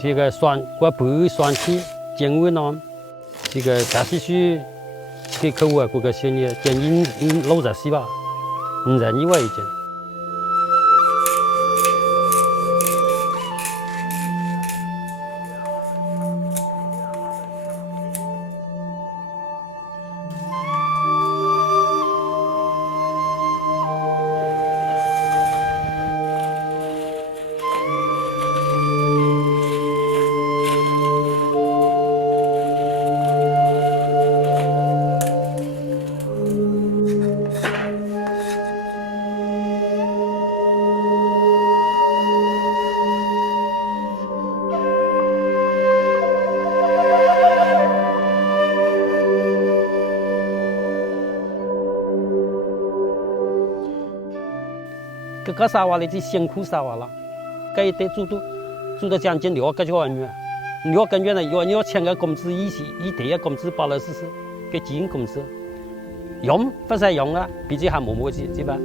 这个酸过不酸气，健胃呢，这个大西区给客户啊，这个建议老在西吧，在你外一件。这沙瓦的就辛苦沙瓦了，这一得做到将近6个月，6个月呢，要签个工资一天的工资840，给基金工资，用不使用了，毕竟还没么子，对吧？